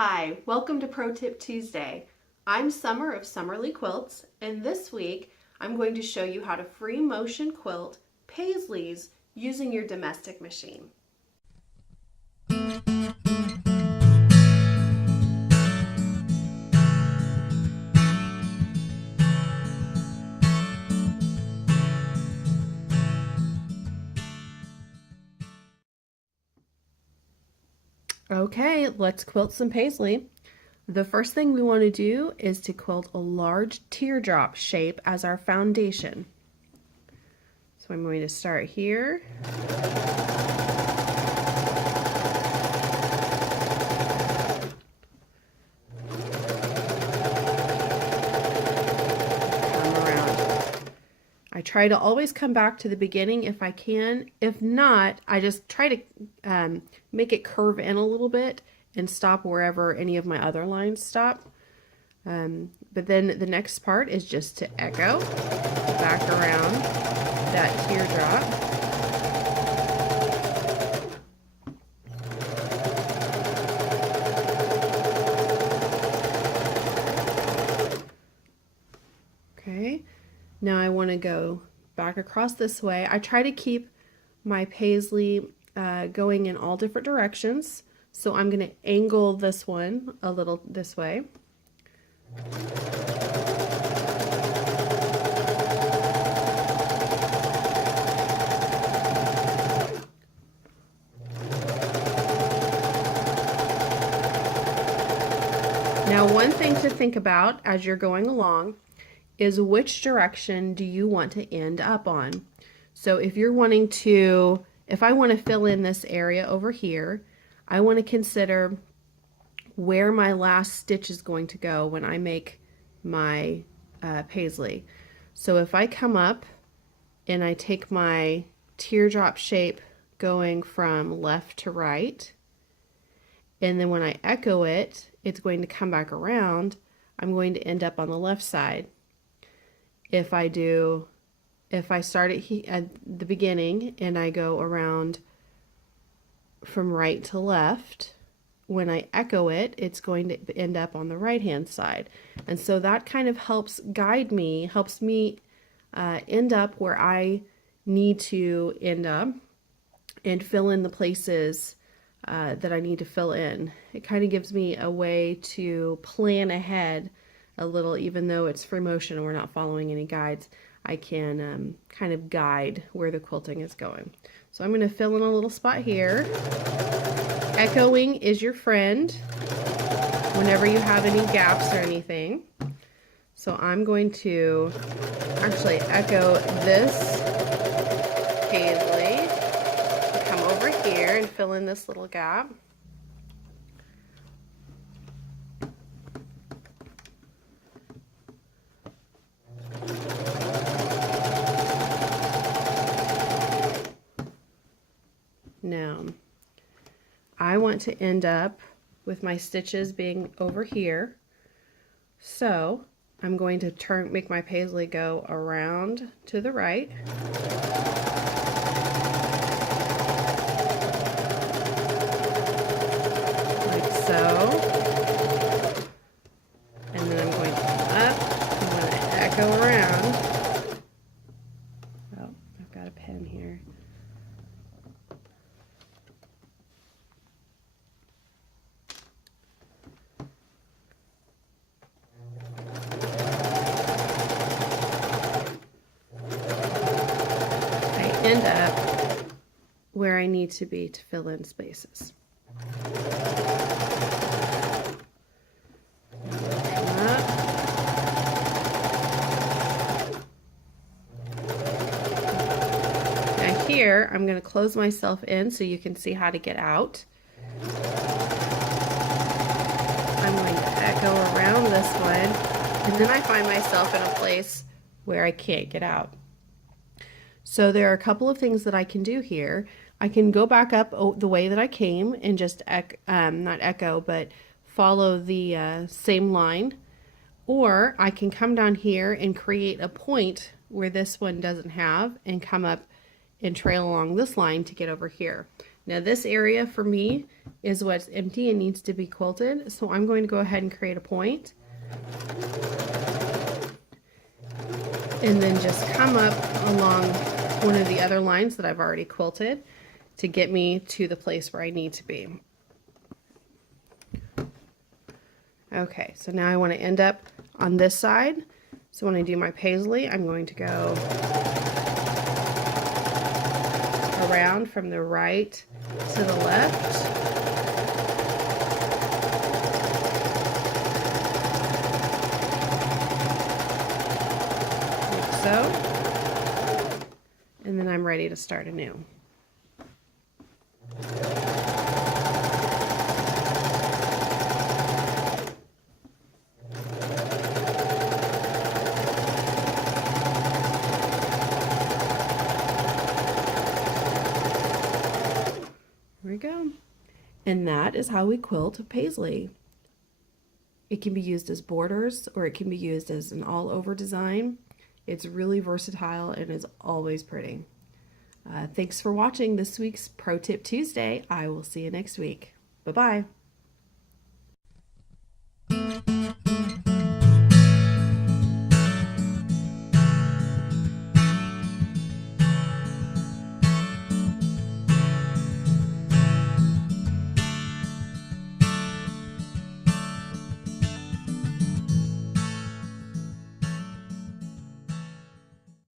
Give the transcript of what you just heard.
Hi, welcome to Pro Tip Tuesday. I'm Summer of Summerly Quilts, and this week I'm going to show you how to free motion quilt Paisleys using your domestic machine. Okay, let's quilt some Paisley. The first thing we want to do is to quilt a large teardrop shape as our foundation. So I'm going to start here. I try to always come back to the beginning if I can. If not, I just try to make it curve in a little bit and stop wherever any of my other lines stop. But then the next part is just to echo back around that teardrop. Okay. Now I want to go back across this way. I try to keep my Paisley going in all different directions. So I'm going to angle this one a little this way. Now, one thing to think about as you're going along is which direction do you want to end up on. So if you're wanting to, if I want to fill in this area over here, I want to consider where my last stitch is going to go when I make my Paisley. So if I come up and I take my teardrop shape going from left to right, and then when I echo it, it's going to come back around, I'm going to end up on the left side. If I start at the beginning and I go around from right to left, when I echo it, it's going to end up on the right hand side. And so that kind of helps guide me, helps me end up where I need to end up and fill in the places that I need to fill in. It kind of gives me a way to plan ahead a little, even though it's free motion and we're not following any guides. I can kind of guide where the quilting is going. So I'm going to fill in a little spot here. Echoing is your friend whenever you have any gaps or anything. So I'm going to actually echo this Paisley, come over here and fill in this little gap. Now, I want to end up with my stitches being over here, so I'm going to make my Paisley go around to the right. Like so. And then I'm going to come up, I'm going to echo around. Oh, I've got a pen here. End up where I need to be to fill in spaces. Now here, I'm going to close myself in so you can see how to get out. I'm going to echo around this one, and then I find myself in a place where I can't get out. So there are a couple of things that I can do here. I can go back up the way that I came and just not echo, but follow the same line. Or I can come down here and create a point where this one doesn't have and come up and trail along this line to get over here. Now this area for me is what's empty and needs to be quilted, so I'm going to go ahead and create a point. And then just come up along one of the other lines that I've already quilted to get me to the place where I need to be. Okay, so now I want to end up on this side. So when I do my paisley, I'm going to go around from the right to the left. Like so. And then I'm ready to start anew. There we go. And that is how we quilt paisley. It can be used as borders or it can be used as an all-over design. It's really versatile and is always pretty. Thanks for watching this week's Pro Tip Tuesday. I will see you next week. Bye-bye.